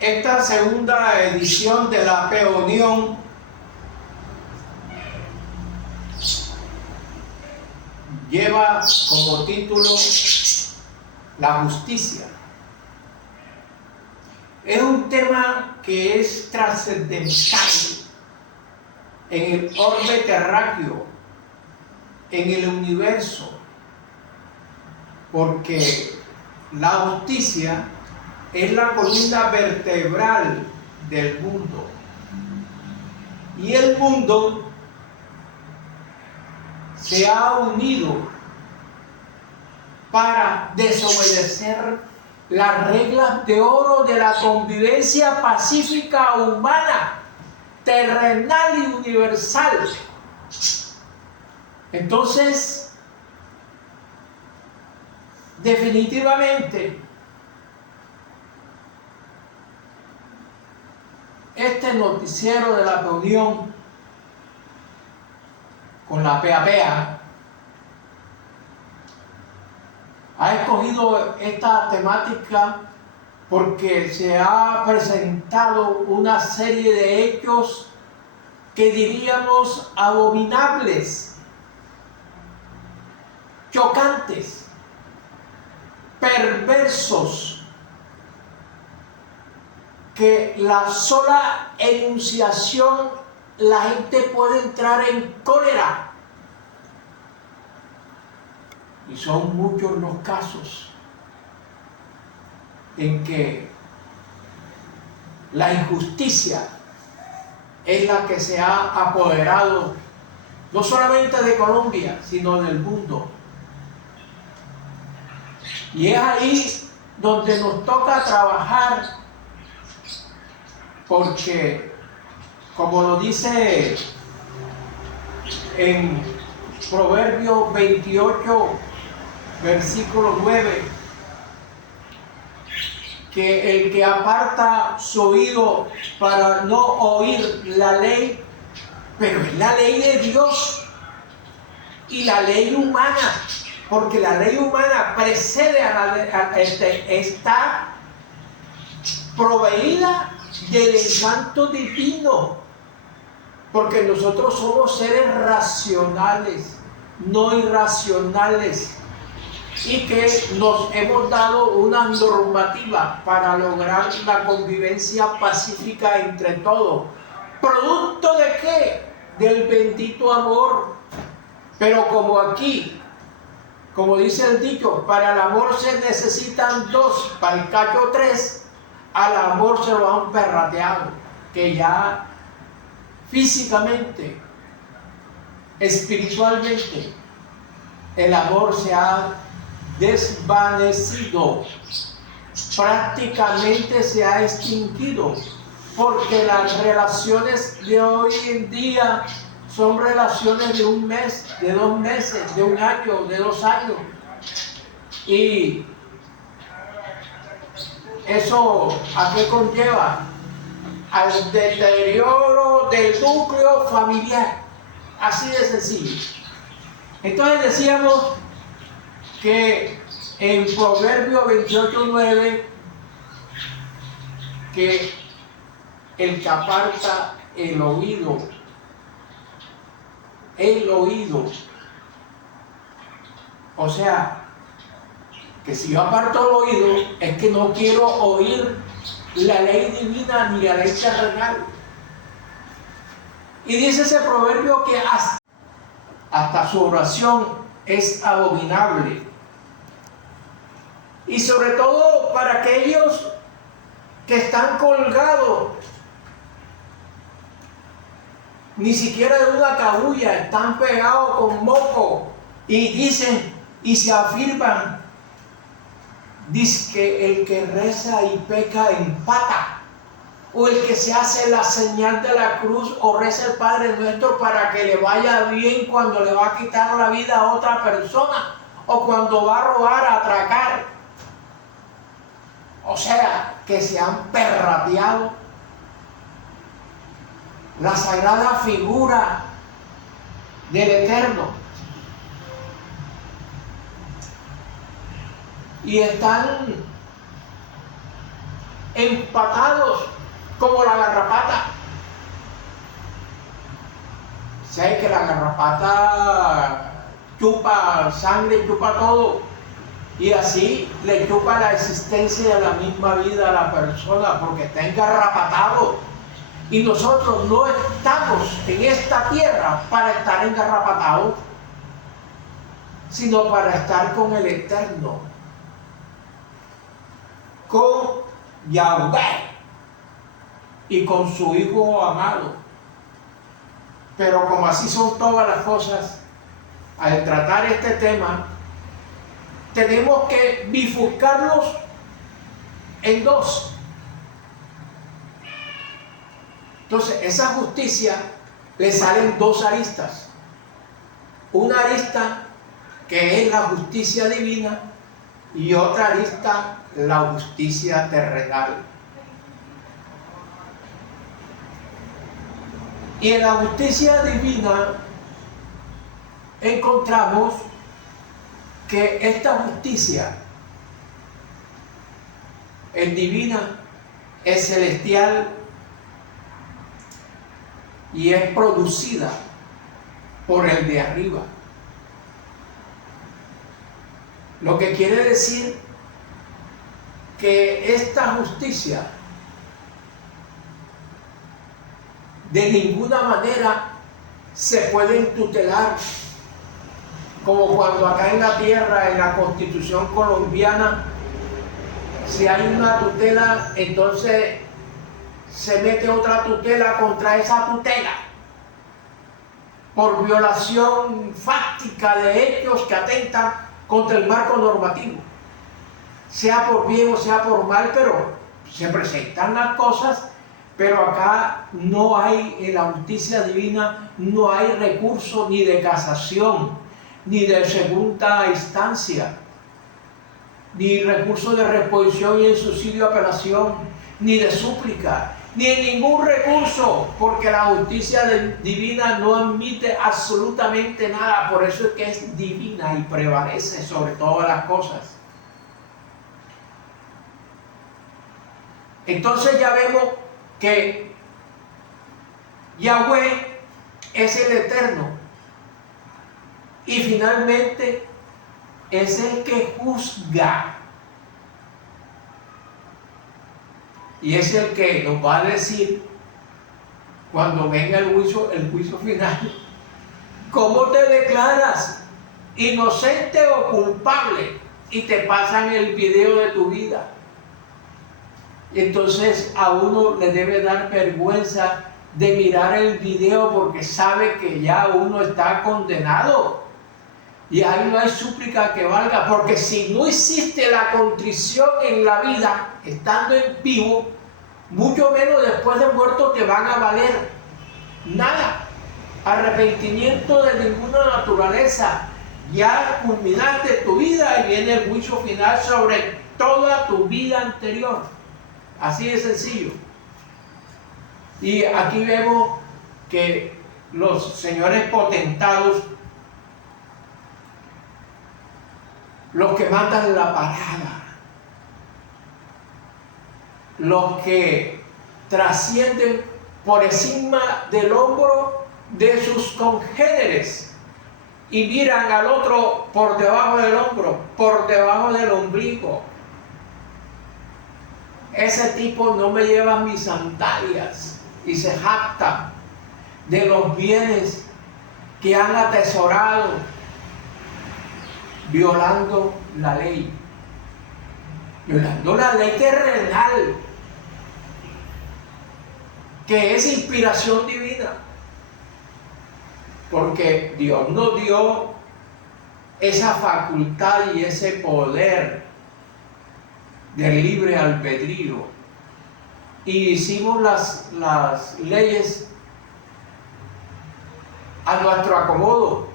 Esta segunda edición de la Peonión lleva como título La justicia. Es un tema que es trascendental en el orbe terráqueo, en el universo, porque la justicia es la columna vertebral del mundo. Y el mundo se ha unido para desobedecer las reglas de oro de la convivencia pacífica humana, terrenal y universal. Entonces, definitivamente, este noticiero de la Peonión con la PEA ha escogido esta temática porque se ha presentado una serie de hechos que diríamos abominables, chocantes, perversos, que la sola enunciación la gente puede entrar en cólera. Y son muchos los casos en que la injusticia es la que se ha apoderado no solamente de Colombia, sino del mundo. Y es ahí donde nos toca trabajar, porque, como lo dice en Proverbios 28, versículo 9, que el que aparta su oído para no oír la ley, pero es la ley de Dios y la ley humana, porque la ley humana precede está proveída del encanto divino, porque nosotros somos seres racionales, no irracionales, y que nos hemos dado una normativa para lograr la convivencia pacífica entre todos. ¿Producto de qué? Del bendito amor. Pero como aquí, como dice el dicho, para el amor se necesitan dos, para el cacho tres, al amor se lo han perrateado, que ya físicamente, espiritualmente, el amor se ha desvanecido, prácticamente se ha extinguido, porque las relaciones de hoy en día son relaciones de un mes, de 2 meses, de 1 año, de 2 años. Y eso, ¿a qué conlleva? Al deterioro del núcleo familiar, así de sencillo. Entonces decíamos que en Proverbio 28:9, que el que aparta el oído, o sea, que si yo aparto el oído es que no quiero oír la ley divina ni la ley terrenal. Y dice ese proverbio que hasta su oración es abominable. Y sobre todo para aquellos que están colgados, ni siquiera de una cabulla, están pegados con moco y dicen y se afirman, dice que el que reza y peca empata, o el que se hace la señal de la cruz o reza el Padre Nuestro para que le vaya bien cuando le va a quitar la vida a otra persona o cuando va a robar, a atracar. O sea, que se han perrateado la sagrada figura del Eterno y están empatados como la garrapata. ¿Sabes que la garrapata chupa sangre, chupa todo? Y así le chupa la existencia de la misma vida a la persona porque está engarrapatado. Y nosotros no estamos en esta tierra para estar engarrapatados, sino para estar con el Eterno, con Yahweh y con su Hijo amado. Pero como así son todas las cosas, al tratar este tema, tenemos que bifurcarlos en dos. Entonces, esa justicia le salen dos aristas. Una arista que es la justicia divina y otra arista, la justicia terrenal. Y en la justicia divina encontramos que esta justicia es divina, es celestial y es producida por el de arriba. Lo que quiere decir que esta justicia de ninguna manera se puede tutelar, como cuando acá en la tierra, en la Constitución colombiana, si hay una tutela, entonces se mete otra tutela contra esa tutela por violación fáctica de hechos que atentan contra el marco normativo, sea por bien o sea por mal, pero se presentan las cosas. Pero acá no hay, en la justicia divina, no hay recurso ni de casación, ni de segunda instancia, ni recurso de reposición y en subsidio de apelación, ni de súplica, ni en ningún recurso, porque la justicia divina no admite absolutamente nada. Por eso es que es divina y prevalece sobre todas las cosas. Entonces ya vemos que Yahweh es el Eterno y finalmente es el que juzga y es el que nos va a decir cuando venga el juicio final, ¿cómo te declaras inocente o culpable? Y te pasan el video de tu vida. Y entonces a uno le debe dar vergüenza de mirar el video porque sabe que ya uno está condenado. Y ahí no hay súplica que valga, porque si no hiciste la contrición en la vida, estando en vivo, mucho menos después de muerto te van a valer nada. Arrepentimiento de ninguna naturaleza. Ya culminaste tu vida y viene el juicio final sobre toda tu vida anterior. Así de sencillo. Y aquí vemos que los señores potentados, los que mandan la parada, los que trascienden por encima del hombro de sus congéneres y miran al otro por debajo del hombro, por debajo del ombligo. Ese tipo no me lleva mis sandalias y se jacta de los bienes que han atesorado violando la ley terrenal, que es inspiración divina, porque Dios nos dio esa facultad y ese poder del libre albedrío y hicimos las leyes a nuestro acomodo,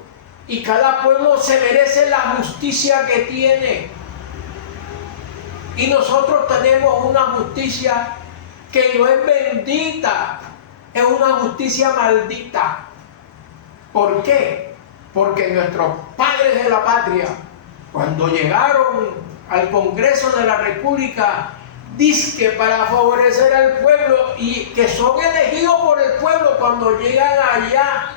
y cada pueblo se merece la justicia que tiene, y nosotros tenemos una justicia que no es bendita, es una justicia maldita. ¿Por qué? Porque nuestros padres de la patria, cuando llegaron al Congreso de la República, dizque para favorecer al pueblo, y que son elegidos por el pueblo, cuando llegan allá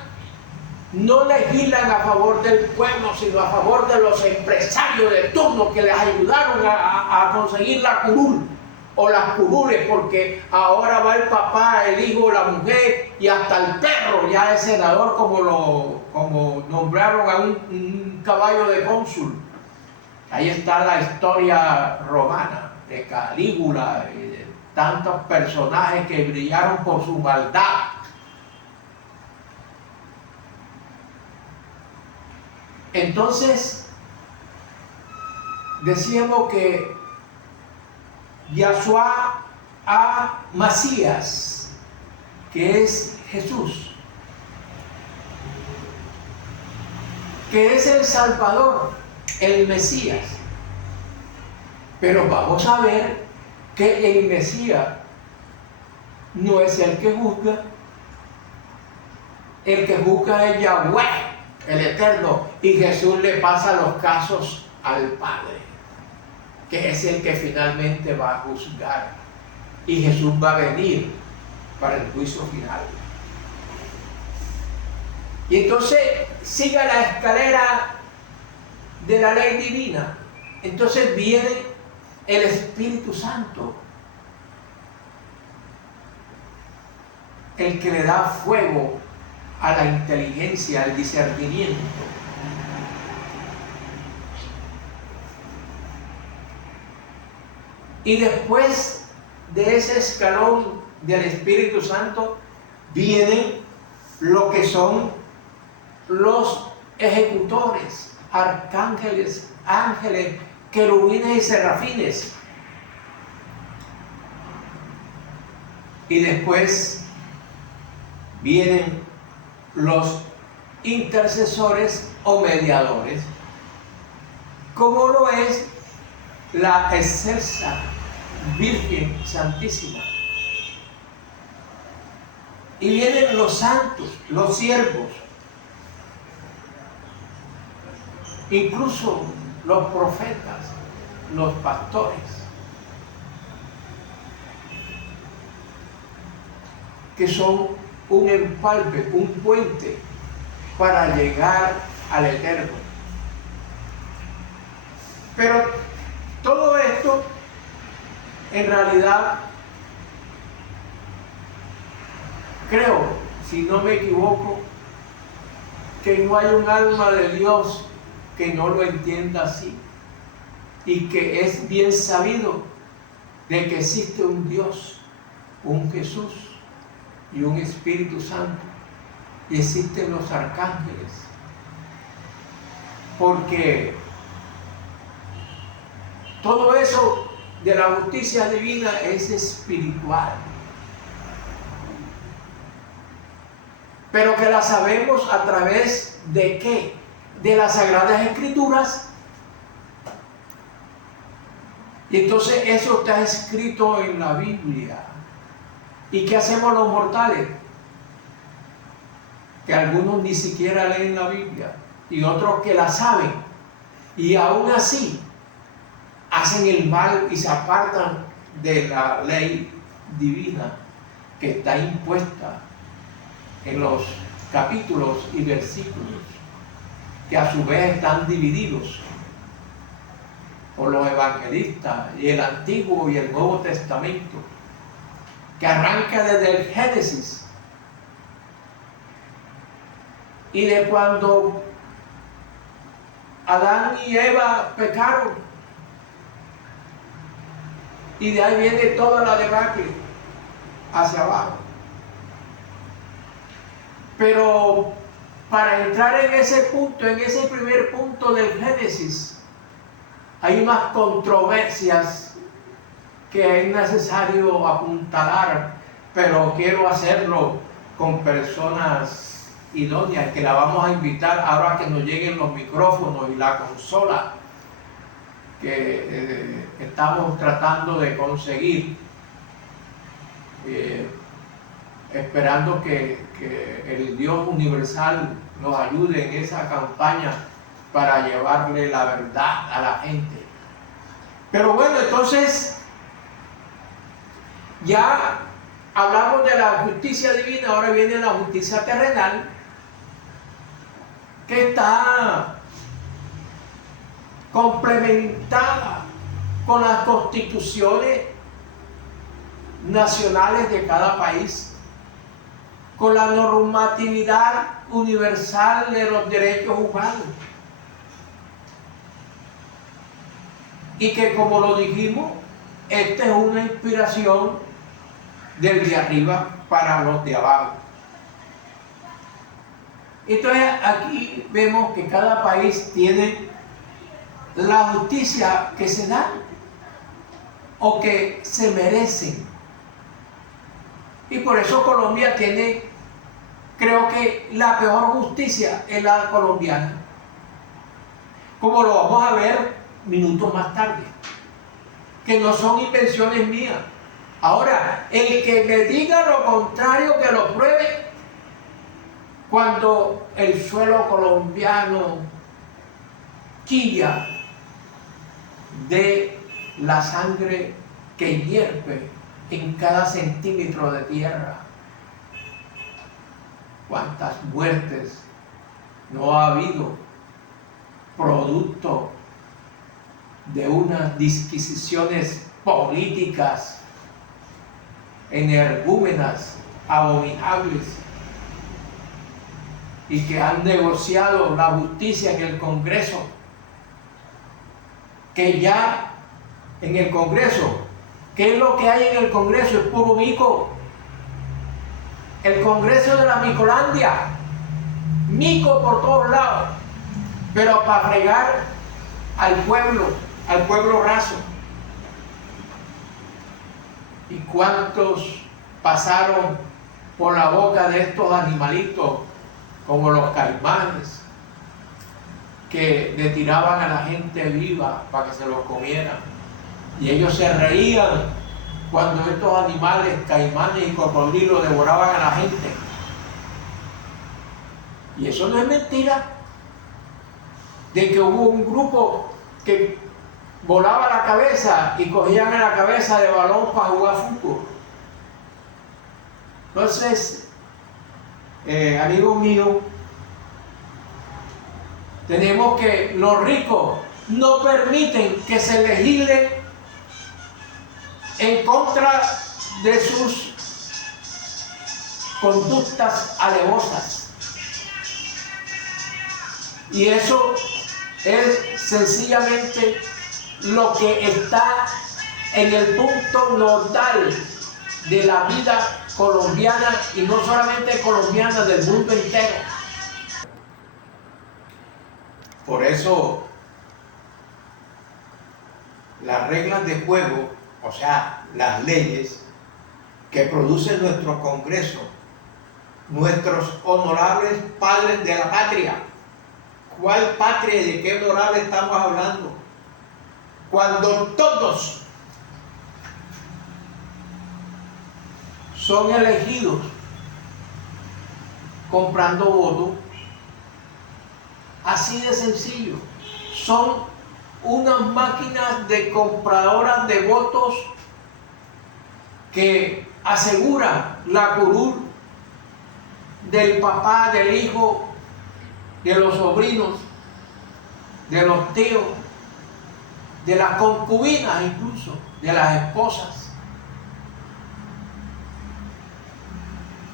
no legislan a favor del pueblo, sino a favor de los empresarios de turno que les ayudaron a conseguir la curul o las curules, porque ahora va el papá, el hijo, la mujer y hasta el perro ya es senador, como nombraron a un caballo de cónsul. Ahí está la historia romana de Calígula y de tantos personajes que brillaron por su maldad. Entonces, decíamos que Yahshua a Masías, que es Jesús, que es el Salvador, el Mesías. Pero vamos a ver que el Mesías no es el que juzga es Yahweh, el Eterno, y Jesús le pasa los casos al Padre, que es el que finalmente va a juzgar, y Jesús va a venir para el juicio final. Y entonces siga la escalera de la ley divina. Entonces viene el Espíritu Santo, el que le da fuego a la inteligencia, al discernimiento. Y después de ese escalón del Espíritu Santo vienen lo que son los ejecutores, arcángeles, ángeles, querubines y serafines. Y después vienen los intercesores o mediadores, como lo es la excelsa Virgen Santísima. Y vienen los santos, los siervos, incluso los profetas, los pastores, que son un empalme, un puente para llegar al Eterno. Pero todo esto, en realidad, creo, si no me equivoco, que no hay un alma de Dios que no lo entienda así, y que es bien sabido de que existe un Dios, un Jesús y un Espíritu Santo, y existen los arcángeles, porque todo eso de la justicia divina es espiritual, pero que la sabemos a través de ¿qué? De las Sagradas Escrituras. Y entonces eso está escrito en la Biblia. ¿Y qué hacemos los mortales? Que algunos ni siquiera leen la Biblia y otros que la saben, y aún así hacen el mal y se apartan de la ley divina que está impuesta en los capítulos y versículos, que a su vez están divididos por los evangelistas y el Antiguo y el Nuevo Testamento, que arranca desde el Génesis y de cuando Adán y Eva pecaron, y de ahí viene toda la debacle hacia abajo. Pero para entrar en ese punto, en ese primer punto del Génesis, hay unas controversias que es necesario apuntalar, pero quiero hacerlo con personas idóneas, que la vamos a invitar ahora que nos lleguen los micrófonos y la consola que estamos tratando de conseguir, esperando que el Dios universal nos ayude en esa campaña para llevarle la verdad a la gente. Pero bueno, entonces Ya hablamos de la justicia divina, ahora viene la justicia terrenal, que está complementada con las constituciones nacionales de cada país, con la normatividad universal de los derechos humanos. Y que, como lo dijimos, esta es una inspiración del de arriba para los de abajo. Entonces aquí vemos que cada país tiene la justicia que se da o que se merecen. Y por eso Colombia tiene, creo que la peor justicia es la colombiana, como lo vamos a ver minutos más tarde, que no son invenciones mías. Ahora, el que me diga lo contrario, que lo pruebe, cuando el suelo colombiano chilla de la sangre que hierve en cada centímetro de tierra. ¿Cuántas muertes no ha habido producto de unas disquisiciones políticas energúmenas, abominables, y que han negociado la justicia en el Congreso, que ya en el Congreso, ¿qué es lo que hay en el Congreso? Es puro mico. El Congreso de la Micolandia, mico por todos lados, pero para fregar al pueblo raso. ¿Y cuántos pasaron por la boca de estos animalitos, como los caimanes, que le tiraban a la gente viva para que se los comieran? Y ellos se reían cuando estos animales, caimanes y cocodrilos, devoraban a la gente. Y eso no es mentira, de que hubo un grupo que volaba la cabeza y cogían en la cabeza de balón para jugar fútbol. Entonces, amigos míos, tenemos que los ricos no permiten que se legisle en contra de sus conductas alevosas. Y eso es sencillamente lo que está en el punto nodal de la vida colombiana, y no solamente colombiana, del mundo entero. Por eso las reglas de juego, o sea, las leyes que produce nuestro Congreso, nuestros honorables padres de la patria. ¿Cuál patria y de qué honorable estamos hablando? Cuando todos son elegidos comprando votos, así de sencillo. Son unas máquinas de compradoras de votos que aseguran la curul del papá, del hijo, de los sobrinos, de los tíos, de las concubinas incluso, de las esposas.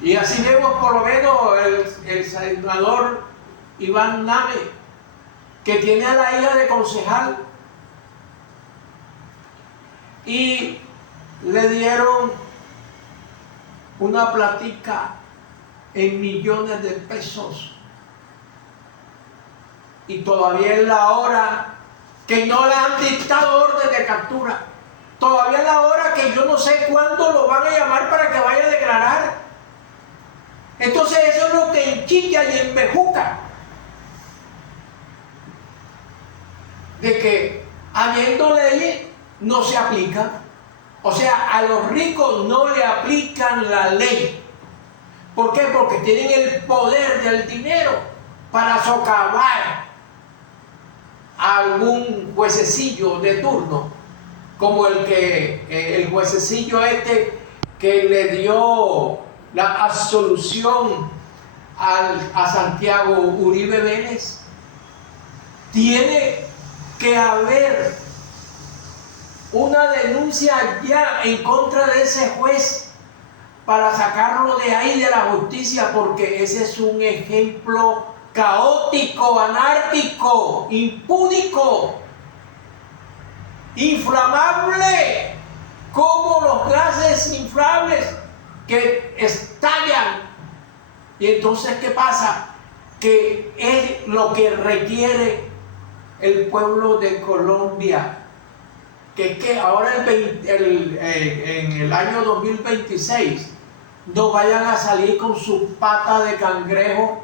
Y así vemos por lo menos el senador Iván Name, que tiene a la hija de concejal, y le dieron una platica en millones de pesos, y todavía es la hora que no le han dictado orden de captura. Todavía es la hora que yo no sé cuándo lo van a llamar para que vaya a declarar. Entonces eso es lo que enchicha y embejuca, de que habiendo leyes no se aplican. O sea, a los ricos no le aplican la ley. ¿Por qué? Porque tienen el poder del dinero para socavar a algún juececillo de turno, como el juececillo este que le dio la absolución a Santiago Uribe Vélez. Tiene que haber una denuncia ya en contra de ese juez para sacarlo de ahí de la justicia, porque ese es un ejemplo caótico, anárquico, impúdico, inflamable, como los gases inflables que estallan. Y entonces, ¿qué pasa? Que es lo que requiere el pueblo de Colombia, que ahora en el año 2026 no vayan a salir con su pata de cangrejo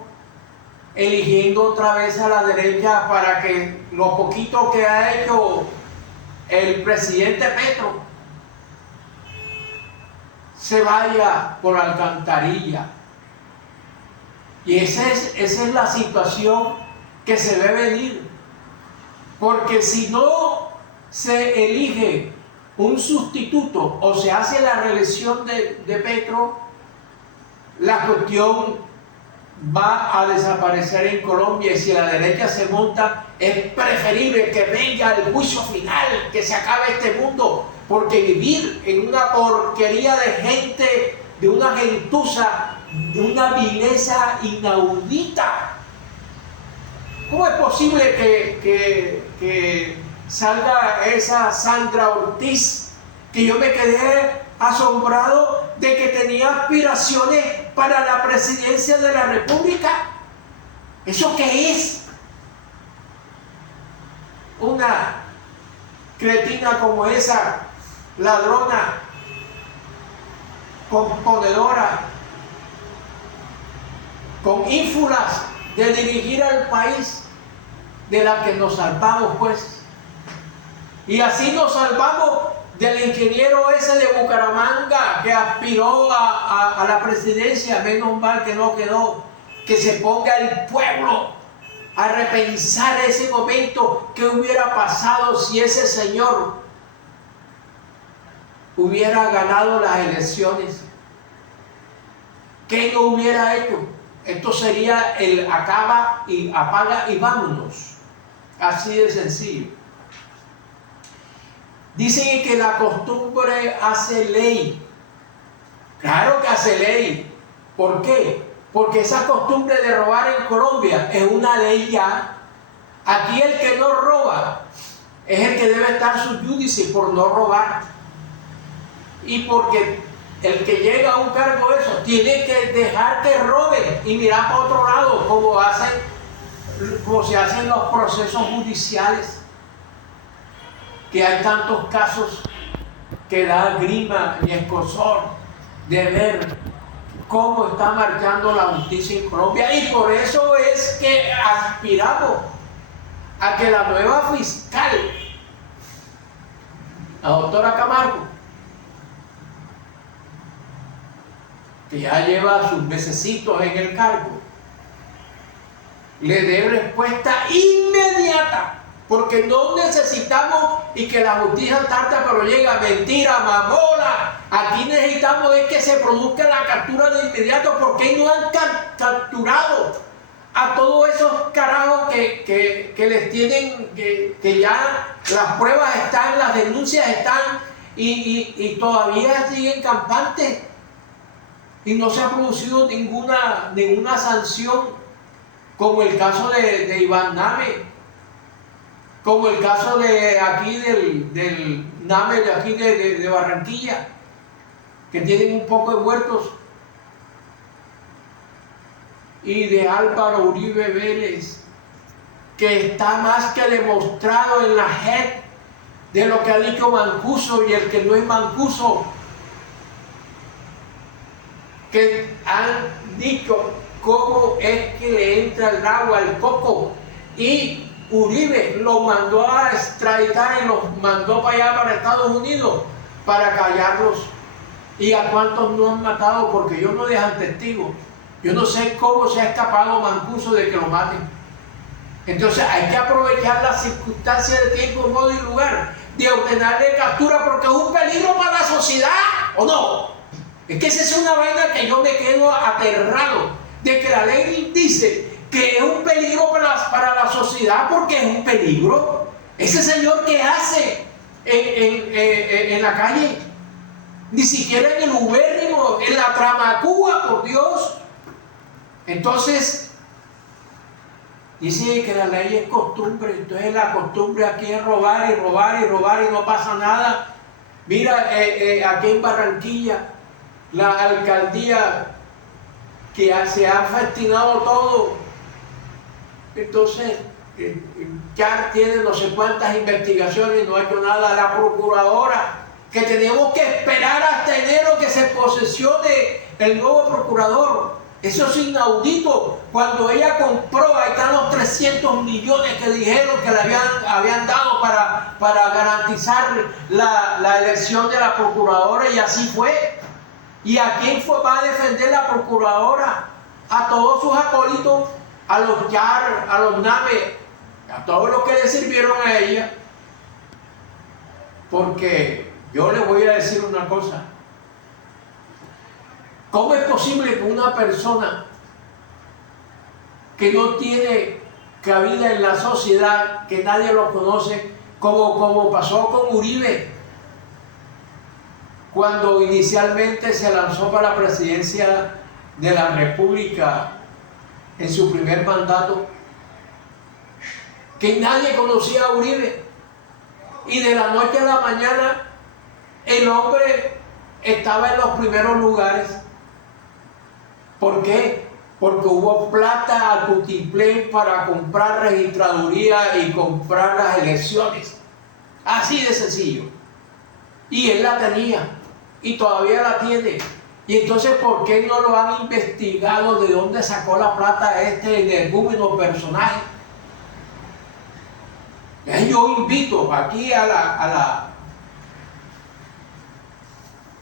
eligiendo otra vez a la derecha para que lo poquito que ha hecho el presidente Petro se vaya por alcantarilla. Y esa es la situación que se ve venir, porque si no se elige un sustituto o se hace la reelección de Petro, la cuestión va a desaparecer en Colombia. Y si la derecha se monta, es preferible que venga el juicio final, que se acabe este mundo, porque vivir en una porquería de gente, de una gentuza, de una vileza inaudita. ¿Cómo es posible que salga esa Sandra Ortiz, que yo me quedé asombrado de que tenía aspiraciones para la presidencia de la República? ¿Eso qué es? Una cretina como esa, ladrona, componedora, con ínfulas de dirigir al país, de la que nos salvamos, pues. Y así nos salvamos del ingeniero ese de Bucaramanga que aspiró a la presidencia. Menos mal que no quedó. Que se ponga el pueblo a repensar ese momento. ¿Qué hubiera pasado si ese señor hubiera ganado las elecciones? ¿Qué no hubiera hecho? Esto sería el acaba y apaga y vámonos. Así de sencillo. Dicen que la costumbre hace ley. Claro que hace ley. ¿Por qué? Porque esa costumbre de robar en Colombia es una ley ya. Aquí el que no roba es el que debe estar sub judice por no robar. Y porque el que llega a un cargo de eso tiene que dejar que roben y mirar para otro lado, como se hacen los procesos judiciales, que hay tantos casos que da grima y escozor de ver cómo está marchando la justicia en Colombia. Y por eso es que aspiramos a que la nueva fiscal, la doctora Camargo, que ya lleva sus mesecitos en el cargo, le dé respuesta inmediata, porque no necesitamos y que la justicia tarda pero llega. Mentira, mamola. Aquí necesitamos es que se produzca la captura de inmediato, porque no han capturado a todos esos carajos que les tienen, que ya las pruebas están, las denuncias están y todavía siguen campantes. Y no se ha producido ninguna sanción, como el caso de Iván Name, como el caso de aquí del Name de aquí de Barranquilla, que tienen un poco de muertos, y de Álvaro Uribe Vélez, que está más que demostrado en la JEP de lo que ha dicho Mancuso y el que no es Mancuso, que han dicho cómo es que le entra el agua al coco, y Uribe los mandó a extraditar y los mandó para allá, para Estados Unidos, para callarlos. ¿Y a cuántos no han matado? Porque ellos no dejan testigos. Yo no sé cómo se ha escapado Mancuso de que lo maten. Entonces hay que aprovechar las circunstancias de tiempo, modo y lugar de ordenarle captura, porque es un peligro para la sociedad, ¿o no? Es que esa es una vaina que yo me quedo aterrado, de que la ley dice que es un peligro para la sociedad, porque es un peligro. Ese señor, ¿qué hace en la calle? Ni siquiera en el ubérrimo, en la Tramacúa, por Dios. Entonces, dice que la ley es costumbre. Entonces la costumbre aquí es robar y robar y robar y no pasa nada. Mira, aquí en Barranquilla, la alcaldía que se ha festinado todo. Entonces, ya tiene no sé cuántas investigaciones y no ha hecho nada. La procuradora, que tenemos que esperar hasta enero que se posesione el nuevo procurador. Eso es inaudito. Cuando ella compró, ahí están los 300 millones que dijeron que le habían dado para garantizar la elección de la procuradora, y así fue. ¿Y a quién va a defender la procuradora? A todos sus acólitos, a los Yar, a los Name, a todos los que le sirvieron a ella. Porque yo le voy a decir una cosa. ¿Cómo es posible que una persona que no tiene cabida en la sociedad, que nadie lo conoce, como pasó con Uribe, cuando inicialmente se lanzó para la presidencia de la República en su primer mandato, que nadie conocía a Uribe, y de la noche a la mañana el hombre estaba en los primeros lugares? ¿Por qué? Porque hubo plata a tutiplén para comprar registraduría y comprar las elecciones. Así de sencillo. Y él la tenía, y todavía la tiene. Y entonces, ¿por qué no lo han investigado de dónde sacó la plata este energúmeno personaje? Yo invito aquí a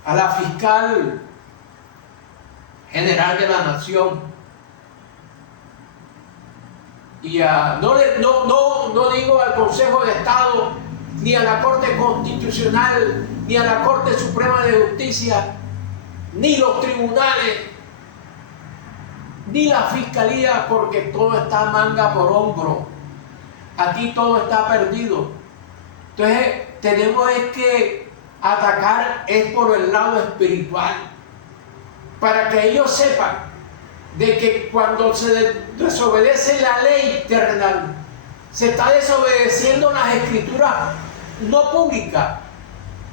la fiscal general de la nación, y no digo al Consejo de Estado, ni a la Corte Constitucional, ni a la Corte Suprema de Justicia, ni los tribunales, ni la fiscalía, porque todo está manga por hombro. Aquí todo está perdido. Entonces tenemos que atacar es por el lado espiritual, para que ellos sepan de que cuando se desobedece la ley terrenal, se está desobedeciendo las escrituras no públicas,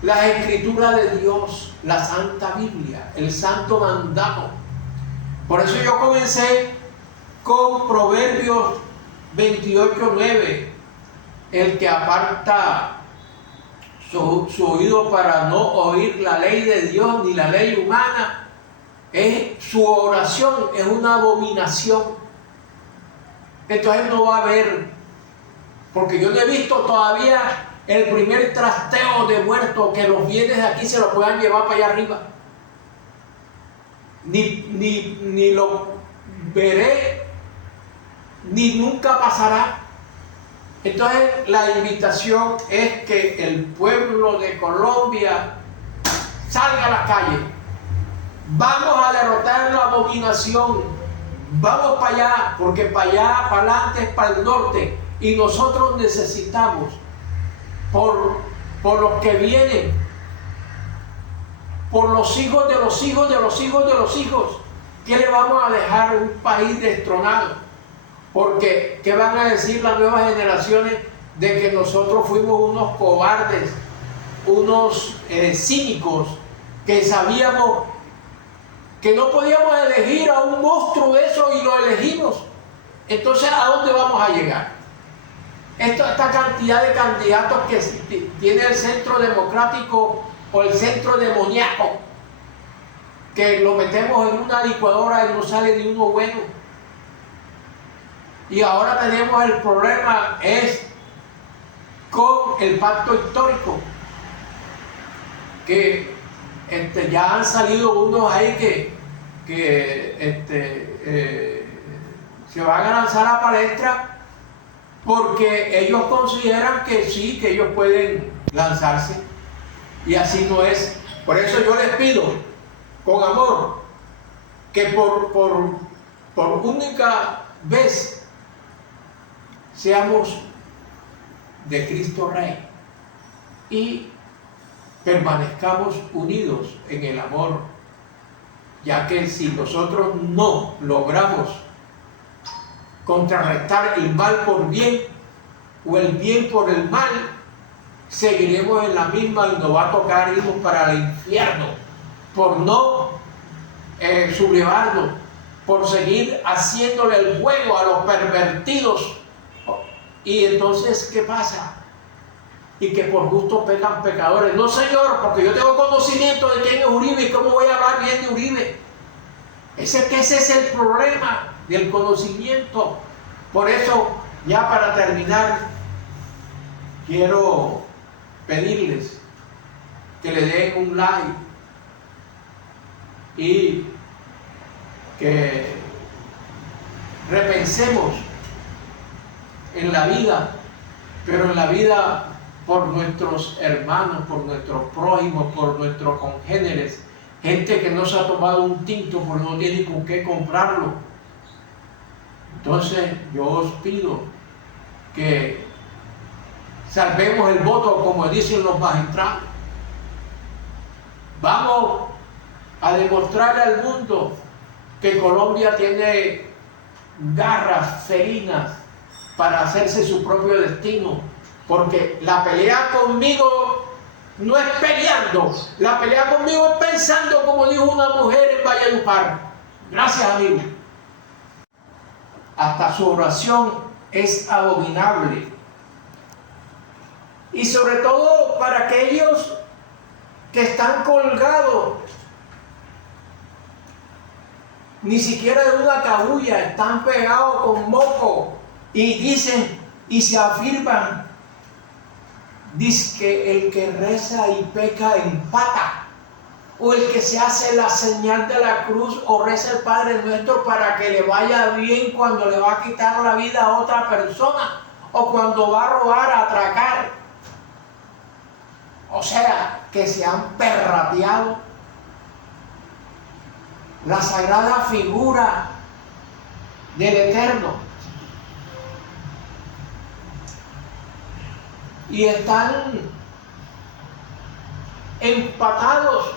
las escrituras de Dios, la Santa Biblia, el Santo Mandato. Por eso yo comencé con Proverbios 28:9, el que aparta su oído para no oír la ley de Dios ni la ley humana, su oración es una abominación. Entonces no va a haber, porque yo no he visto todavía el primer trasteo de muertos que los bienes de aquí se los puedan llevar para allá arriba. Ni lo veré, ni nunca pasará. Entonces la invitación es que el pueblo de Colombia salga a la calle. Vamos a derrotar la abominación. Vamos para allá, porque para allá, para adelante es para el norte. Y nosotros necesitamos, por los que vienen, por los hijos de los hijos de los hijos de los hijos, que le vamos a dejar un país destronado. Porque, ¿qué van a decir las nuevas generaciones de que nosotros fuimos unos cobardes, unos cínicos, que sabíamos que no podíamos elegir a un monstruo de eso y lo elegimos? Entonces, ¿a dónde vamos a llegar? Esta cantidad de candidatos que tiene el centro democrático o el centro demoníaco, que lo metemos en una licuadora y no sale ni uno bueno. Y ahora tenemos el problema con el pacto histórico, que ya han salido unos ahí que se van a lanzar a palestra, porque ellos consideran que sí, que ellos pueden lanzarse, y así no es. Por eso yo les pido con amor, que por única vez seamos de Cristo Rey y permanezcamos unidos en el amor, ya que si nosotros no logramos contrarrestar el mal por bien o el bien por el mal, seguiremos en la misma y nos va a tocar irnos para el infierno por no sublevarnos, por seguir haciéndole el juego a los pervertidos. Y entonces, ¿qué pasa? Y que por gusto pecan pecadores. No, Señor, porque yo tengo conocimiento de quién es Uribe y cómo voy a hablar bien de Uribe. Ese es el problema del conocimiento. Por eso, ya para terminar, quiero pedirles que le den un like y que repensemos en la vida, pero en la vida por nuestros hermanos, por nuestros prójimos, por nuestros congéneres, gente que no se ha tomado un tinto porque no tiene con qué comprarlo. Entonces yo os pido que salvemos el voto, como dicen los magistrados. Vamos a demostrarle al mundo que Colombia tiene garras felinas para hacerse su propio destino, porque la pelea conmigo no es peleando, la pelea conmigo es pensando, como dijo una mujer en Valledupar. Gracias, amigo. Hasta su oración es abominable. Y sobre todo para aquellos que están colgados, ni siquiera de una cabulla, están pegados con moco y dicen y se afirman, dice que el que reza y peca empata, o el que se hace la señal de la cruz o reza el Padre Nuestro para que le vaya bien cuando le va a quitar la vida a otra persona o cuando va a robar, a atracar. O sea, que se han perrateado la sagrada figura del Eterno y están empatados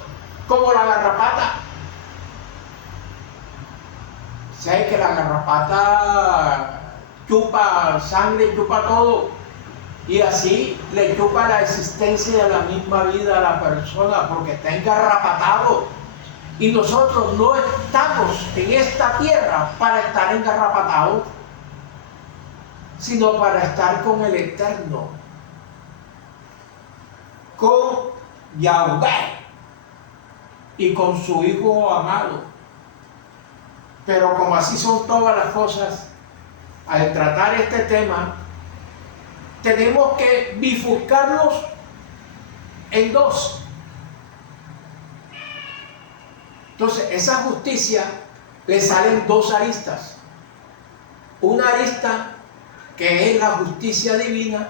como la garrapata. Sé que la garrapata chupa sangre, chupa todo, y así le chupa la existencia de la misma vida a la persona porque está engarrapatado. Y nosotros no estamos en esta tierra para estar engarrapatados, sino para estar con el Eterno, con Yahweh y con su Hijo amado. Pero como así son todas las cosas, al tratar este tema, tenemos que bifurcarlos en dos. Entonces, esa justicia le salen dos aristas. Una arista que es la justicia divina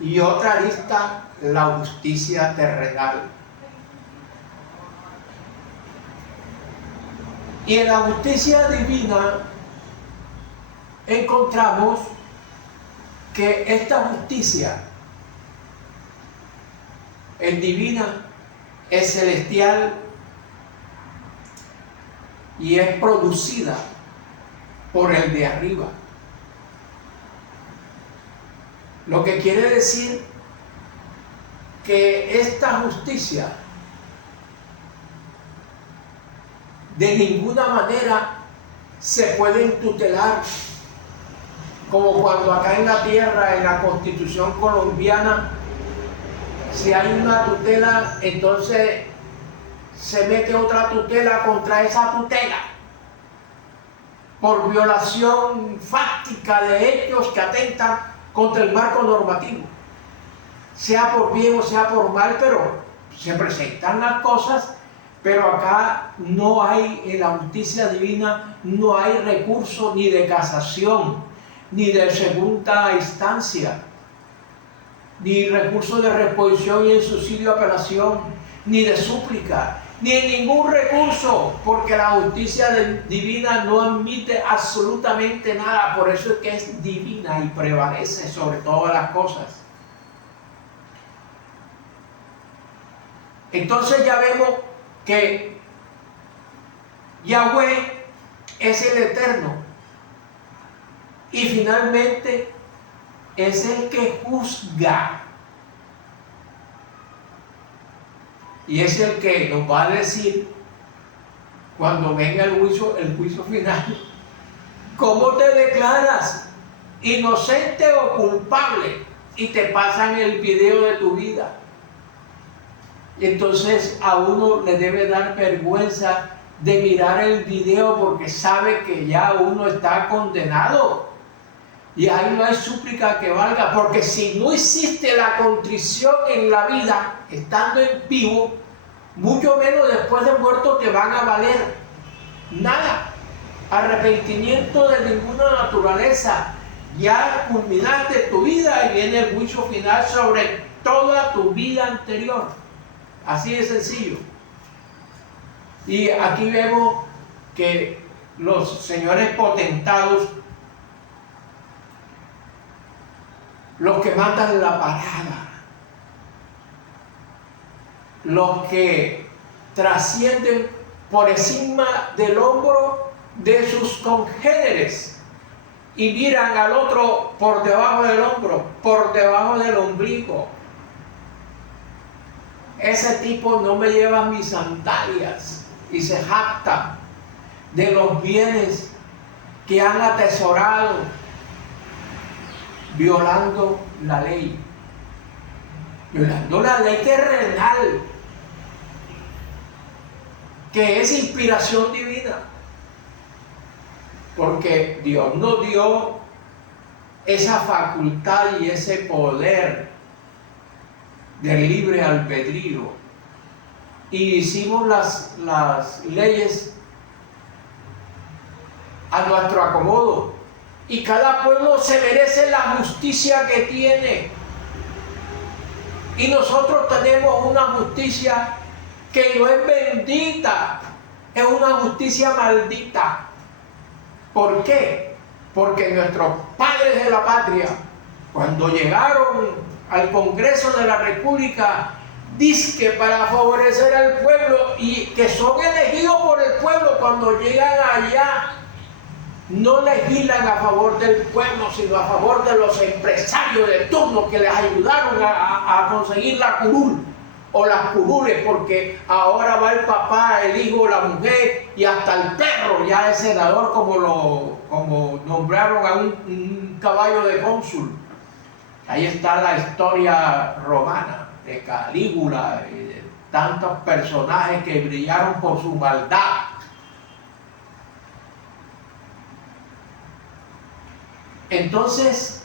y otra arista, la justicia terrenal. Y en la justicia divina encontramos que esta justicia es divina, es celestial y es producida por el de arriba. Lo que quiere decir que esta justicia de ninguna manera se puede tutelar, como cuando acá en la tierra, en la Constitución colombiana, si hay una tutela, entonces se mete otra tutela contra esa tutela por violación fáctica de hechos que atentan contra el marco normativo, sea por bien o sea por mal, pero se presentan las cosas. Pero acá no hay, en la justicia divina, no hay recurso ni de casación, ni de segunda instancia, ni recurso de reposición y en subsidio de apelación, ni de súplica, ni en ningún recurso falso, porque la justicia divina no admite absolutamente nada. Por eso es que es divina y prevalece sobre todas las cosas. Entonces ya vemos que Yahweh es el Eterno y finalmente es el que juzga. Y es el que nos va a decir cuando venga el juicio final, ¿cómo te declaras? ¿Inocente o culpable? Y te pasan el video de tu vida. Y entonces a uno le debe dar vergüenza de mirar el video porque sabe que ya uno está condenado. Y ahí no hay súplica que valga, porque si no hiciste la contrición en la vida, estando en vivo, mucho menos después de muerto te van a valer nada. Arrepentimiento de ninguna naturaleza. Ya culminaste tu vida y viene el juicio final sobre toda tu vida anterior. Así de sencillo. Y aquí vemos que los señores potentados, los que mandan la parada, los que trascienden por encima del hombro de sus congéneres y miran al otro por debajo del hombro, por debajo del ombligo. Ese tipo no me lleva mis sandalias y se jacta de los bienes que han atesorado violando la ley terrenal, que es inspiración divina, porque Dios nos dio esa facultad y ese poder del libre albedrío y hicimos las leyes a nuestro acomodo. Y cada pueblo se merece la justicia que tiene. Y nosotros tenemos una justicia que no es bendita, es una justicia maldita. ¿Por qué? Porque nuestros padres de la patria, cuando llegaron al Congreso de la República, dizque para favorecer al pueblo, y que son elegidos por el pueblo, cuando llegan allá, no legislan a favor del pueblo, sino a favor de los empresarios de turno que les ayudaron a conseguir la curul o las curules, porque ahora va el papá, el hijo, la mujer y hasta el perro ya es senador, como nombraron a un caballo de cónsul. Ahí está la historia romana de Calígula y de tantos personajes que brillaron por su maldad. Entonces,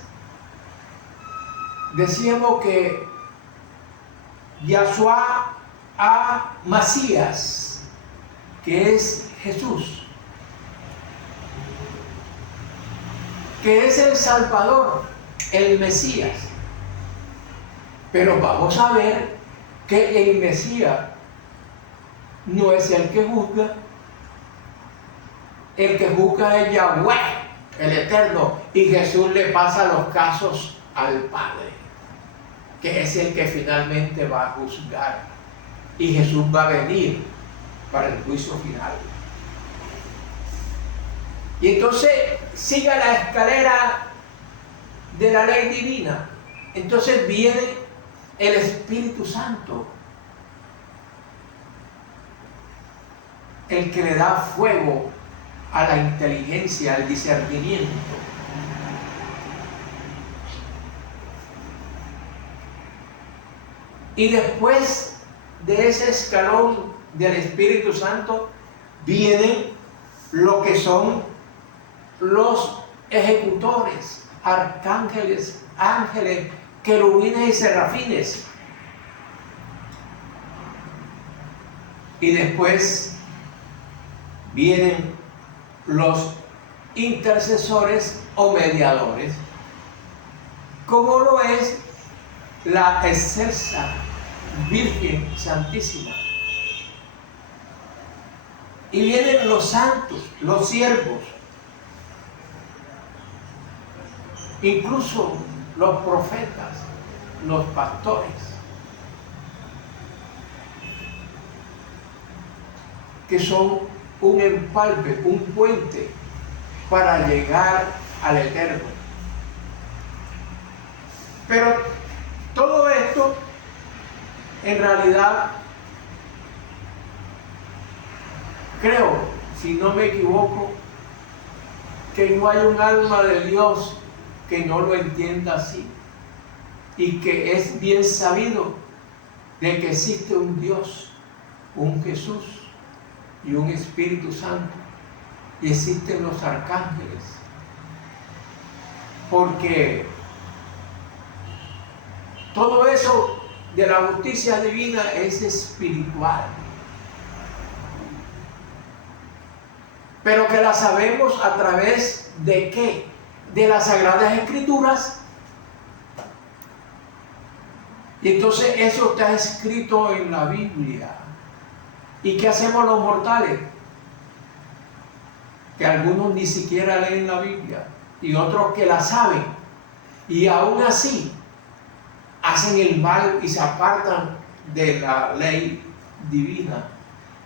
decíamos que Yahshua a Masías, que es Jesús, que es el Salvador, el Mesías. Pero vamos a ver que el Mesías no es el que juzga es Yahweh, el Eterno, y Jesús le pasa los casos al Padre, que es el que finalmente va a juzgar, y Jesús va a venir para el juicio final. Y entonces siga la escalera de la ley divina. Entonces viene el Espíritu Santo, el que le da fuego a la inteligencia, al discernimiento. Y después de ese escalón del Espíritu Santo vienen lo que son los ejecutores, arcángeles, ángeles, querubines y serafines. Y después vienen los intercesores o mediadores, como lo es la excelsa Virgen Santísima. Y vienen los santos, los siervos, incluso los profetas, los pastores, que son un empalme, un puente para llegar al Eterno. Pero todo esto, en realidad, creo, si no me equivoco, que no hay un alma de Dios que no lo entienda así, y que es bien sabido de que existe un Dios, un Jesús y un Espíritu Santo, y existen los arcángeles, porque todo eso de la justicia divina es espiritual, pero que la sabemos a través de ¿qué? De las Sagradas Escrituras. Y entonces eso está escrito en la Biblia. ¿Y qué hacemos los mortales? Que algunos ni siquiera leen la Biblia y otros que la saben, y aún así hacen el mal y se apartan de la ley divina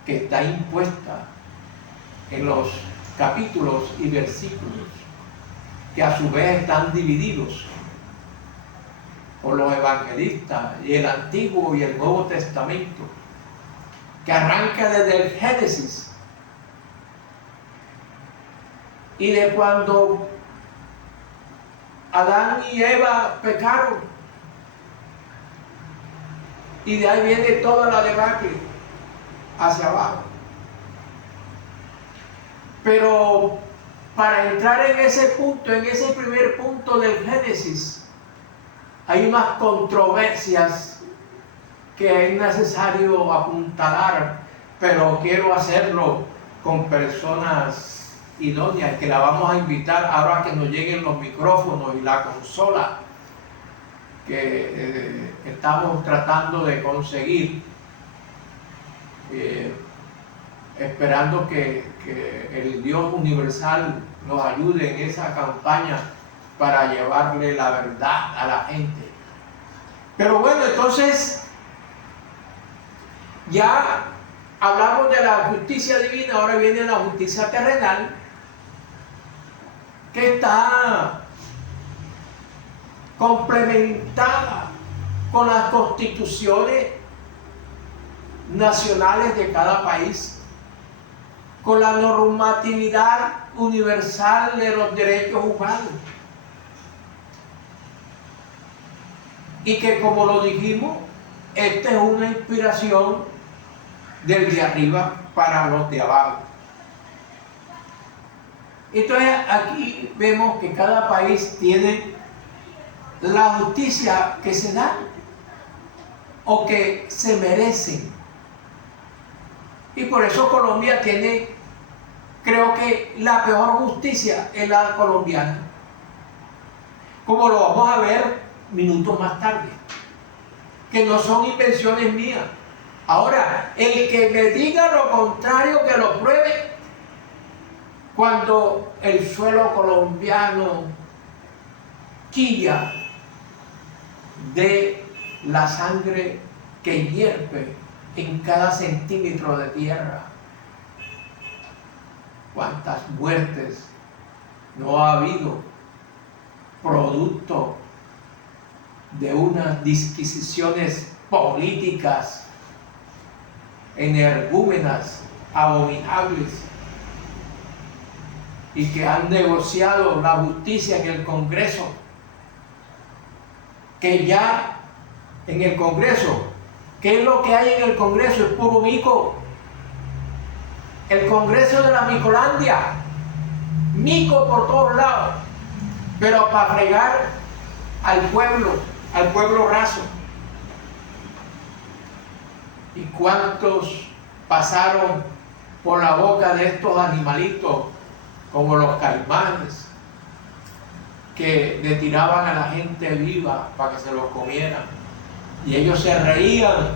que está impuesta en los capítulos y versículos, que a su vez están divididos por los evangelistas y el Antiguo y el Nuevo Testamento, que arranca desde el Génesis y de cuando Adán y Eva pecaron, y de ahí viene toda la debacle hacia abajo. Pero para entrar en ese punto, en ese primer punto del Génesis, hay unas controversias que es necesario apuntalar, pero quiero hacerlo con personas idóneas, que la vamos a invitar ahora que nos lleguen los micrófonos y la consola que estamos tratando de conseguir, esperando que el Dios universal nos ayude en esa campaña para llevarle la verdad a la gente. Pero bueno, entonces ya hablamos de la justicia divina, ahora viene la justicia terrenal, que está complementada con las constituciones nacionales de cada país, con la normatividad universal de los derechos humanos, y que, como lo dijimos, esta es una inspiración del de arriba para los de abajo. Entonces aquí vemos que cada país tiene la justicia que se da o que se merecen. Y por eso Colombia tiene, creo que la peor justicia es la colombiana, como lo vamos a ver minutos más tarde, que no son invenciones mías. Ahora, el que me diga lo contrario, que lo pruebe, cuando el suelo colombiano quilla de la sangre que hierve en cada centímetro de tierra. ¿Cuántas muertes no ha habido producto de unas disquisiciones políticas energúmenas, abominables, y que han negociado la justicia en el Congreso, que ya en el Congreso, ¿qué es lo que hay en el Congreso? Es puro mico. El Congreso de la Micolandia, mico por todos lados, pero para fregar al pueblo raso. ¿Y cuántos pasaron por la boca de estos animalitos, como los caimanes, que le tiraban a la gente viva para que se los comieran? Y ellos se reían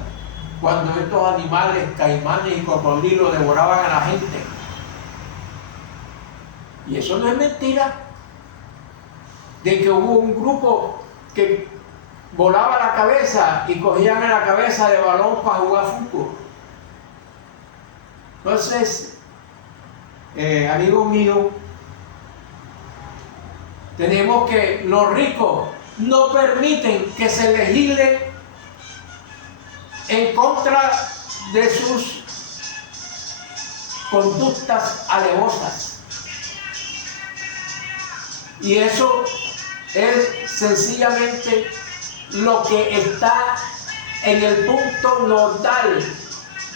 cuando estos animales, caimanes y cocodrilos devoraban a la gente. Y eso no es mentira, de que hubo un grupo que volaba la cabeza y cogían en la cabeza de balón para jugar fútbol. Entonces, amigos míos, tenemos que los ricos no permiten que se legisle en contra de sus conductas alevosas. Y eso es sencillamente lo que está en el punto nodal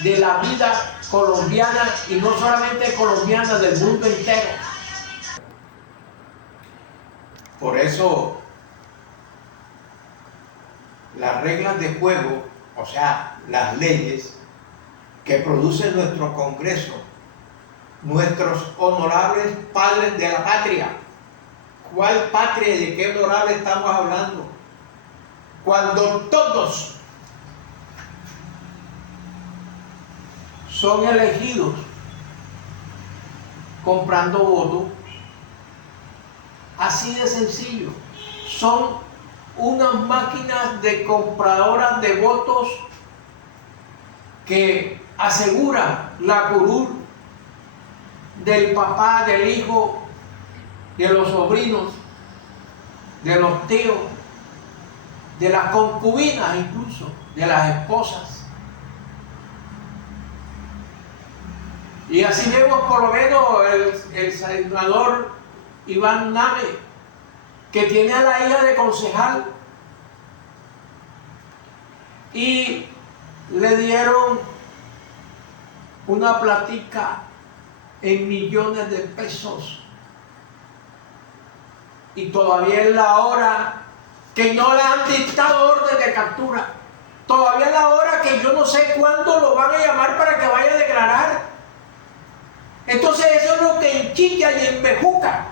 de la vida colombiana, y no solamente colombiana, del mundo entero. Por eso las reglas de juego, o sea, las leyes que produce nuestro Congreso, nuestros honorables padres de la patria. ¿Cuál patria y de qué honorable estamos hablando? Cuando todos son elegidos comprando votos, así de sencillo. Son unas máquinas de compradoras de votos que aseguran la curul del papá, del hijo, de los sobrinos, de los tíos, de las concubinas incluso, de las esposas. Y así vemos por lo menos el senador Iván Nave, que tiene a la hija de concejal y le dieron una platica en millones de pesos, y todavía es la hora que no le han dictado orden de captura. Todavía es la hora que yo no sé cuándo lo van a llamar para que vaya a declarar. Entonces eso es lo que enchilla y embejuca,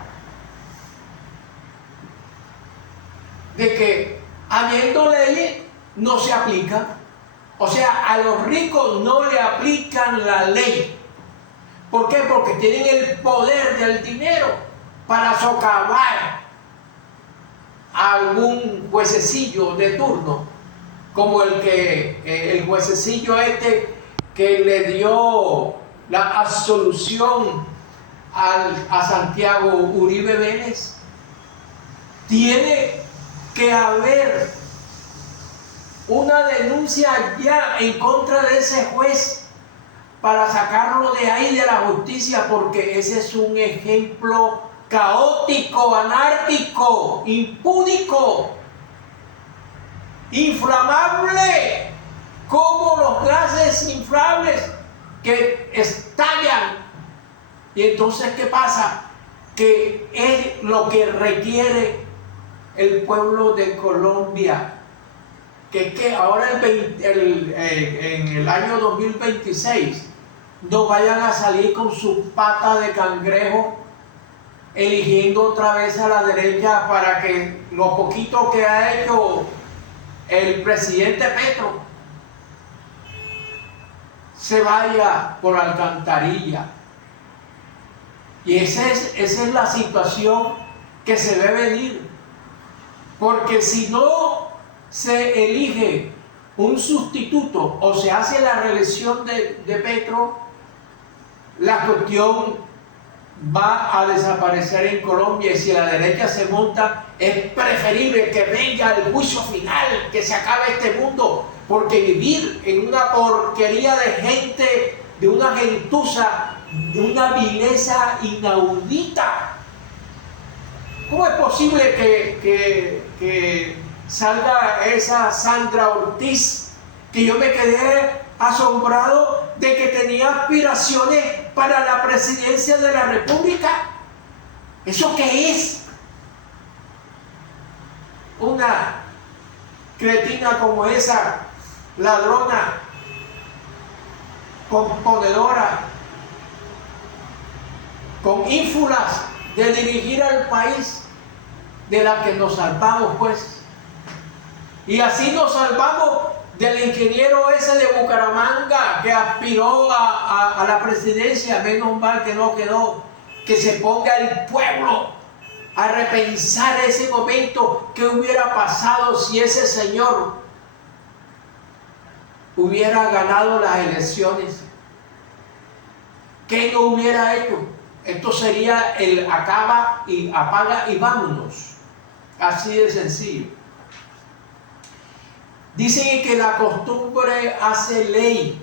de que habiendo leyes no se aplican. O sea, a los ricos no le aplican la ley. ¿Por qué? Porque tienen el poder del dinero para socavar a algún juececillo de turno, como el juececillo que le dio la absolución a Santiago Uribe Vélez. Tiene que haber una denuncia ya en contra de ese juez para sacarlo de ahí, de la justicia, porque ese es un ejemplo caótico, anárquico, impúdico, inflamable, como los gases inflables que estallan. Y entonces, ¿qué pasa? Que es lo que requiere el pueblo de Colombia, que ahora en el año 2026 no vayan a salir con su pata de cangrejo eligiendo otra vez a la derecha para que lo poquito que ha hecho el presidente Petro se vaya por alcantarilla. Y esa es la situación que se ve venir, porque si no se elige un sustituto o se hace la reelección de Petro, la cuestión va a desaparecer en Colombia. Y si la derecha se monta, es preferible que venga el juicio final, que se acabe este mundo, porque vivir en una porquería de gente, de una gentuza, de una vileza inaudita. ¿Cómo es posible que salga esa Sandra Ortiz, que yo me quedé asombrado de que tenía aspiraciones para la presidencia de la República? ¿Eso qué es? Una cretina como esa, ladrona, componedora, con ínfulas de dirigir al país, de la que nos salvamos, pues. Y así nos salvamos del ingeniero ese de Bucaramanga que aspiró a la presidencia, menos mal que no quedó, que se ponga el pueblo a repensar ese momento, qué hubiera pasado si ese señor hubiera ganado las elecciones, qué no hubiera hecho. Esto sería el acaba y apaga y vámonos, así de sencillo. Dicen que la costumbre hace ley.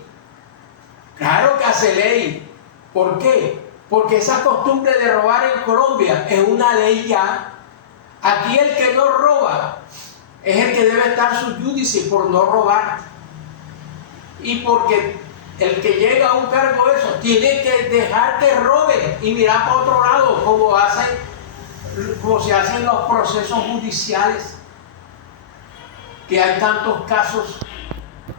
Claro que hace ley. ¿Por qué? Porque esa costumbre de robar en Colombia es una ley ya. Aquí el que no roba es el que debe estar sub judice por no robar. Y porque el que llega a un cargo de eso tiene que dejar que robe y mirar para otro lado, como se hacen los procesos judiciales. Que hay tantos casos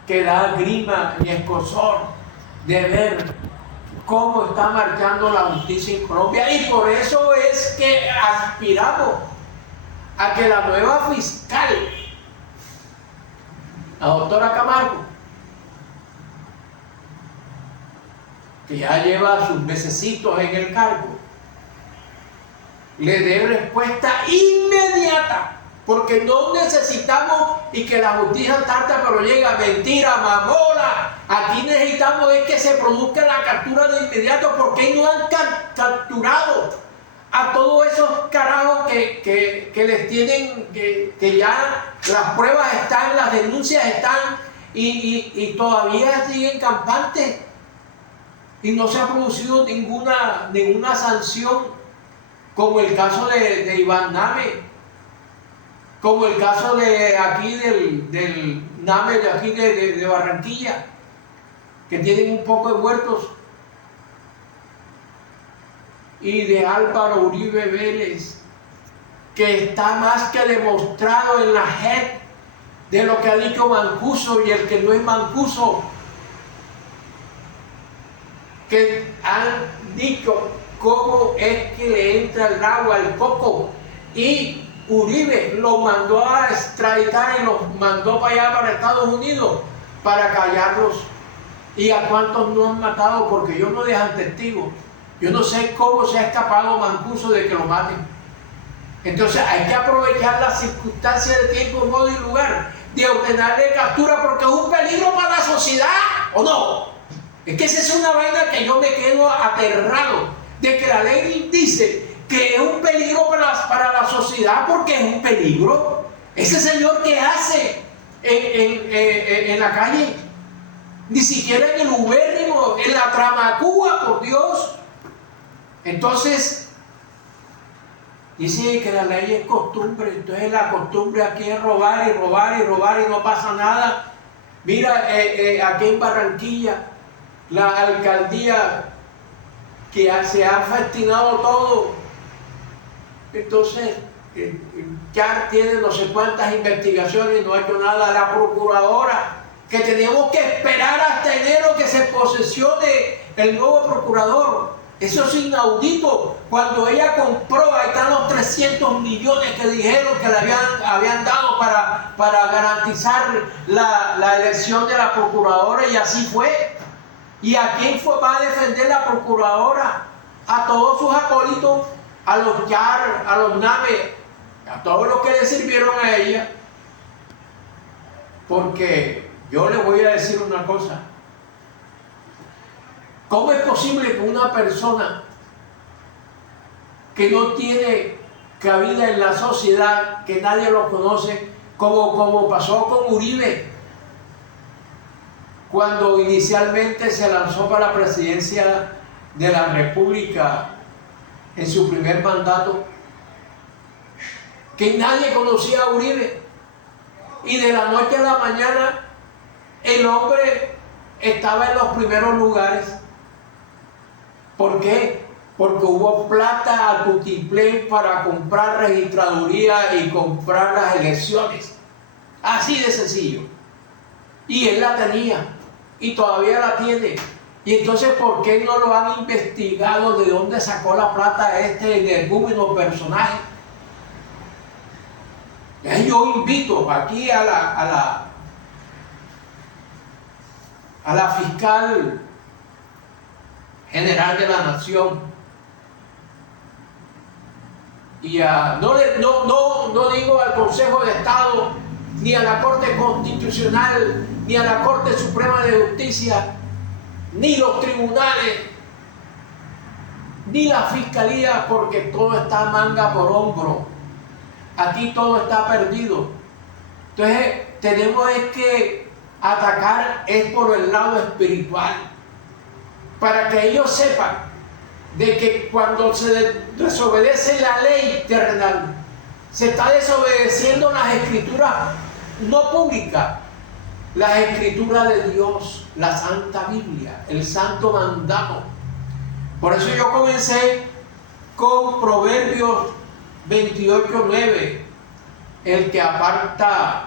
que da grima y escozor de ver cómo está marchando la justicia en Colombia, y por eso es que aspiramos a que la nueva fiscal, la doctora Camargo, que ya lleva sus mesecitos en el cargo, le dé respuesta inmediata. Porque no necesitamos y que la justicia tarda pero llega, mentira, mamola. Aquí necesitamos es que se produzca la captura de inmediato, porque no han capturado a todos esos carajos que les tienen, que ya las pruebas están, las denuncias están y todavía siguen campantes y no se ha producido ninguna sanción, como el caso de Iván Name. Como el caso de aquí del NAME de aquí de Barranquilla, que tienen un poco de muertos, y de Álvaro Uribe Vélez, que está más que demostrado en la JEP de lo que ha dicho Mancuso y el que no es Mancuso, que han dicho cómo es que le entra el agua al coco, y Uribe los mandó a extraditar y los mandó para allá, para Estados Unidos, para callarlos. ¿Y a cuántos no han matado? Porque ellos no dejan testigos. Yo no sé cómo se ha escapado Mancuso de que lo maten. Entonces hay que aprovechar las circunstancias de tiempo, modo y lugar de ordenarle captura, porque es un peligro para la sociedad, ¿o no? Es que esa es una vaina que yo me quedo aterrado, de que la ley dice que es un peligro para la sociedad, porque es un peligro. Ese señor, ¿qué hace en la calle? Ni siquiera en el ubérrimo, en la Tramacúa, por Dios. Entonces, dice que la ley es costumbre. Entonces la costumbre aquí es robar y robar y robar y no pasa nada. Mira, aquí en Barranquilla, la alcaldía que se ha festinado todo. Entonces, ya tiene no sé cuántas investigaciones y no ha hecho nada. La procuradora, que tenemos que esperar hasta enero que se posesione el nuevo procurador. Eso es inaudito. Cuando ella compró, ahí están los 300 millones que dijeron que le habían dado para garantizar la elección de la procuradora, y así fue. ¿Y a quién va a defender la procuradora? A todos sus acólitos, a los YAR, a los NAME, a todos los que le sirvieron a ella. Porque yo les voy a decir una cosa. ¿Cómo es posible que una persona que no tiene cabida en la sociedad, que nadie lo conoce, como pasó con Uribe, cuando inicialmente se lanzó para la presidencia de la República en su primer mandato, que nadie conocía a Uribe, y de la noche a la mañana el hombre estaba en los primeros lugares? ¿Por qué? Porque hubo plata a tutiplén para comprar registraduría y comprar las elecciones. Así de sencillo. Y él la tenía, y todavía la tiene. Y entonces, ¿por qué no lo han investigado de dónde sacó la plata este energúmeno personaje? Yo invito aquí a a la fiscal general de la nación y no digo al Consejo de Estado, ni a la Corte Constitucional, ni a la Corte Suprema de Justicia, ni los tribunales, ni la fiscalía, porque todo está manga por hombro. Aquí todo está perdido. Entonces tenemos que atacar es por el lado espiritual, para que ellos sepan de que cuando se desobedece la ley terrenal, se está desobedeciendo las escrituras no públicas, las escrituras de Dios, la Santa Biblia, el Santo Mandato. Por eso yo comencé con Proverbios 28:9, el que aparta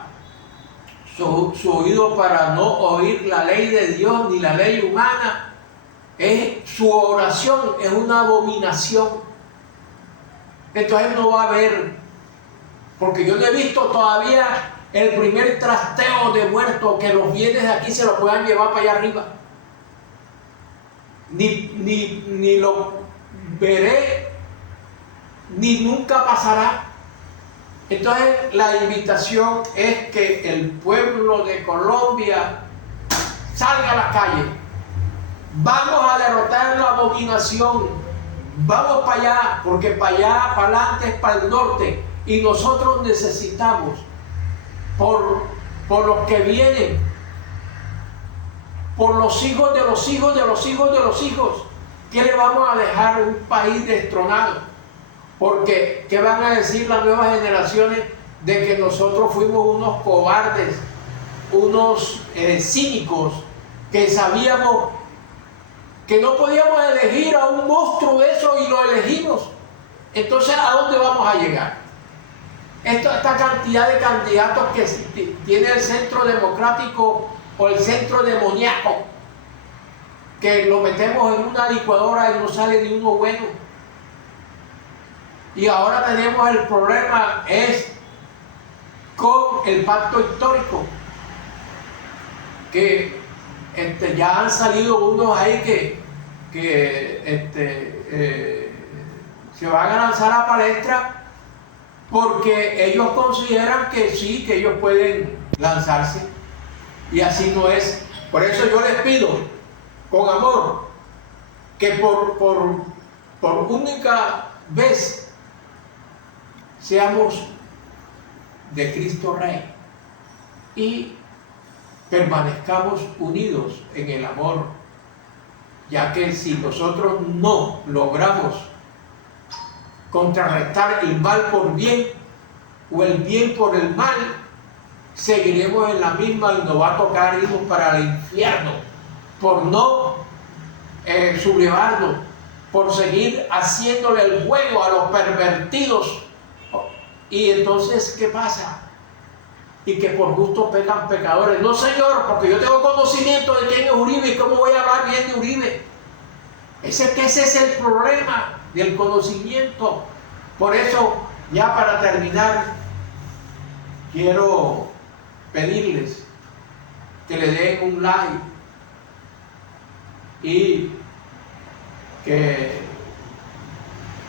su oído para no oír la ley de Dios ni la ley humana, su oración es una abominación. Entonces no va a haber, porque yo no he visto todavía el primer trasteo de muertos que los bienes de aquí se los puedan llevar para allá arriba. Ni lo veré, ni nunca pasará. Entonces la invitación es que el pueblo de Colombia salga a la calle. Vamos a derrotar la abominación. Vamos para allá, porque para allá, para adelante es para el norte. Y nosotros necesitamos, por los que vienen, por los hijos de los hijos de los hijos de los hijos, que le vamos a dejar un país destronado. Porque, ¿qué van a decir las nuevas generaciones de que nosotros fuimos unos cobardes, unos cínicos, que sabíamos que no podíamos elegir a un monstruo de eso y lo elegimos? Entonces, ¿a dónde vamos a llegar? Esta cantidad de candidatos que tiene el centro democrático o el centro demoníaco, que lo metemos en una licuadora y no sale ni uno bueno. Y ahora tenemos el problema es con el pacto histórico, que ya han salido unos ahí que se van a lanzar a palestra porque ellos consideran que sí, que ellos pueden lanzarse, y así no es. Por eso yo les pido con amor que por única vez seamos de Cristo Rey y permanezcamos unidos en el amor, ya que si nosotros no logramos contrarrestar el mal por bien o el bien por el mal, seguiremos en la misma y nos va a tocar irnos para el infierno por no sublevarnos, por seguir haciéndole el juego a los pervertidos. Y entonces, ¿qué pasa? Y que por gusto pecan pecadores. No, Señor, porque yo tengo conocimiento de quién es Uribe y cómo voy a hablar bien de Uribe. Ese es el problema del conocimiento. Por eso, ya para terminar, quiero pedirles que le den un like y que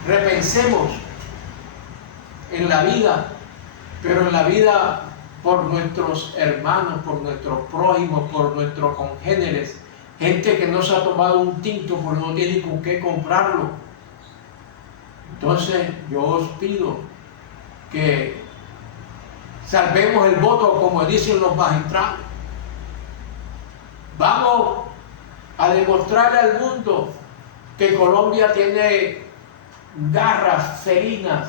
repensemos en la vida, pero en la vida por nuestros hermanos, por nuestros prójimos, por nuestros congéneres, gente que no se ha tomado un tinto porque no tiene con qué comprarlo. Entonces yo os pido que salvemos el voto, como dicen los magistrados. Vamos a demostrarle al mundo que Colombia tiene garras felinas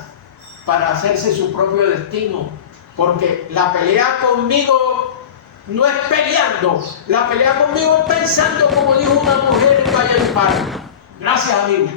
para hacerse su propio destino, porque la pelea conmigo no es peleando, la pelea conmigo es pensando, como dijo una mujer en Valledupar. Gracias, amigo.